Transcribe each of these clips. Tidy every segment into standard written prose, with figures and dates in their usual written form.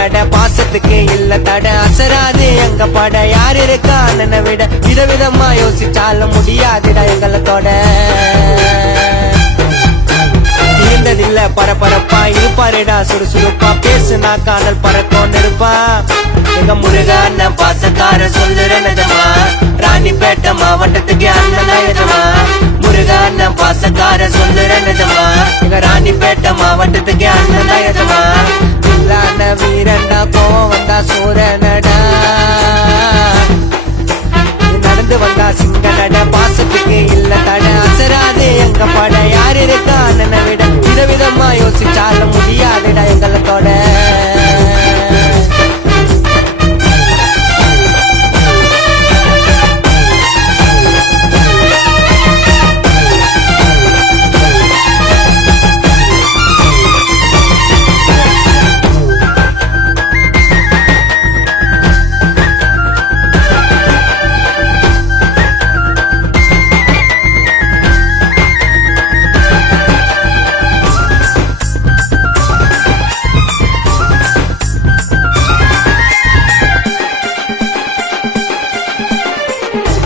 கடை பாசத்துக்கு இல்ல தடை அசராது எங்க பட யார் இருக்கா அண்ணனை விட விதவிதமா யோசிச்சாலும் முடியாதுடா எங்களை தொட இருந்ததில்ல பரபரப்பா இருப்பாருடா சுறுசுறுப்பா பேசுனா காதல் பறக்கும் இருப்பா எங்க முருக அண்ணன் பாசக்கார சொல்லுற நிஜமா ராணிப்பேட்டை மாவட்டத்துக்கு அண்ணன் நிஜமா முருக அண்ணன் பாசக்கார சொல்லுற நிஜமா எங்க ராணிப்பேட்டை மாவட்டத்துக்கு அண்ணன் நிஜமா இல்லான வீரண்டா கோவம் வந்தா சூரனடா நடந்து வந்தா சிங்கனட பாசத்துக்கு இல்ல தடை அசராது எங்க பட யார் இருக்கா அண்ணனை விட விதவிதமா யோசிச்சாலும் முடியாதுடா எங்களை தொட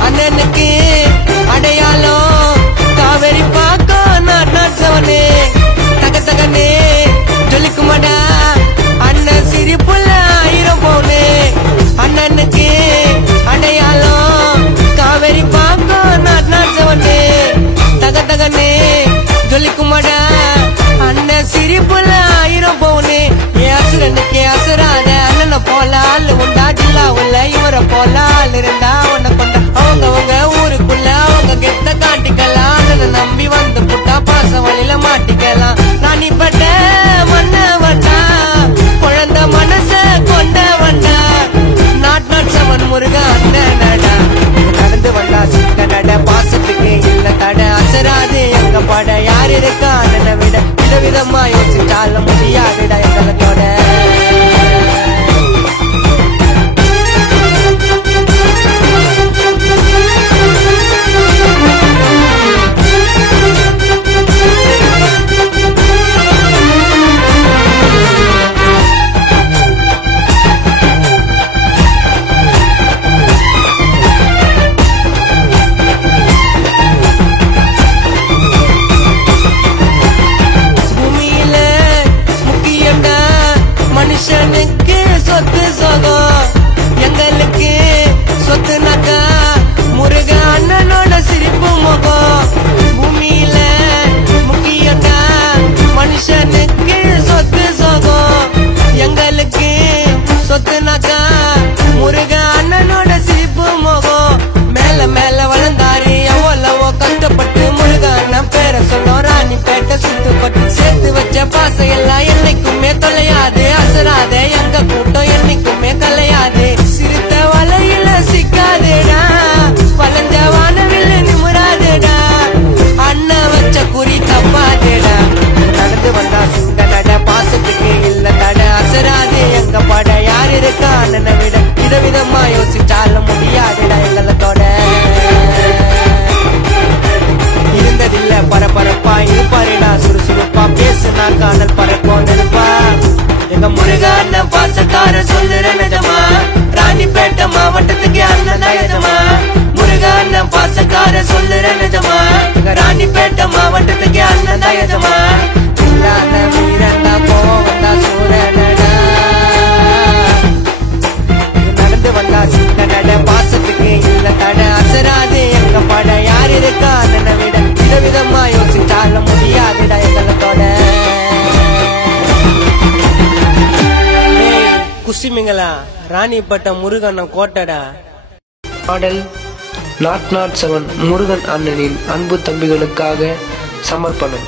அண்ணனுக்கு அடையாளம் காவேரி பாக்கம் நாட்சவனே தக தகனே ஜொலிக்குமாடா அண்ணன் சிரிப்புள்ள 1000 பவுனு அண்ணனுக்கு அடையாளம் காவேரி பாக்கம் நாட்சவனே தக தகனே ஜொலிக்குமாடா அண்ணன் சிரிப்புள்ள 1000 பவுனு என் அசுரனுக்கு அசுராத அண்ணனை போல ஆள் உண்டா ஜில்லா உள்ள இவரை போல ஆள் இருந்தா உன்னை கொண்டா அவங்க ஊருக்குள்ள அவங்க கெத்த காட்டிக்கலாம் அதை நம்பி வந்து புட்டா பாச வழியில மாட்டிக்கலாம் நான் இப்பட்ட மண்ண வண்டா குழந்த மனச கொண்ட வண்டா நாட் சவன் முருக அண்ணனடா நடந்து வந்தா சிக்க நட பாசத்துக்கு இல்ல தடை அசராது எங்க பட யார் இருக்கா அண்ணனை விட விதவிதமா யோசிச்சாலும் முடியாதுடா எங்களை தொட மனுஷனுக்கு சொத்து சோகம் எங்களுக்கு சொத்துனாக்கா முருக அண்ணனோட சிரிப்பு முகம் பூமியில முக்கியம்டா மனுஷனுக்கு சொத்து சோகம் எங்களுக்கு சொத்துனாக்கா முருக அண்ணனோட சிரிப்பு முகம் மேல மேல வளர்ந்தாரு எவ்வளவோ கஷ்டப்பட்டு முருக அண்ணன் பேரை சொல்லும் ராணிப்பேட்டை சுத்துப்பட்டு சேர்த்து வச்ச பாசை எல்லாம் என்னைக்குமே தொலையாது அசராத எங்க கூட்டம் என்னைக்குமே கலையாது சிறுத்த வலையில சிக்காதேடா வளைஞ்ச வானவில் நிமுறாதேடா அண்ணன் வச்ச குறி தப்பாதேடா நடந்து வந்தா சிங்க நட பாசத்துக்கு இல்ல தடை அசராது எங்க பட யார் இருக்கா அண்ணனை விட விதவிதமா யோசிச்சாலும் முடியாதுடா எங்களை தொட இருந்ததில்ல பரபரப்பா இருப்பாருடா சுறுசுறுப்பா பேசுனா காதல் பறக்கும் இருப்பா எங்க முருக அண்ணன் பாசக்கார சொல்லுற நிஜமா ராணிப்பேட்டை மாவட்டத்துக்கு அண்ணன் நிஜமா முருக அண்ணன் பாசக்கார சொல்லுற நிஜமா எங்க ராணிப்பேட்டை மாவட்டத்துக்கு அண்ணன் நிஜமா இல்லாத வீரண்டா கோவம் வந்தா சூரனடா நடந்து வந்தா சிக்க நட பாசத்துக்கு இல்ல தடை அசராது எங்க பட யார் இருக்கா அண்ணனை விட விதவிதமா யோசிச்சாலும் முடியாதுடா எங்களை தொட குசிமிங்களா ராணிப்பட்ட முருகன் கோட்டடா பாடல் நாட் 7 முருகன் அண்ணனின் அன்பு தம்பிகளுக்காக சமர்ப்பணம்.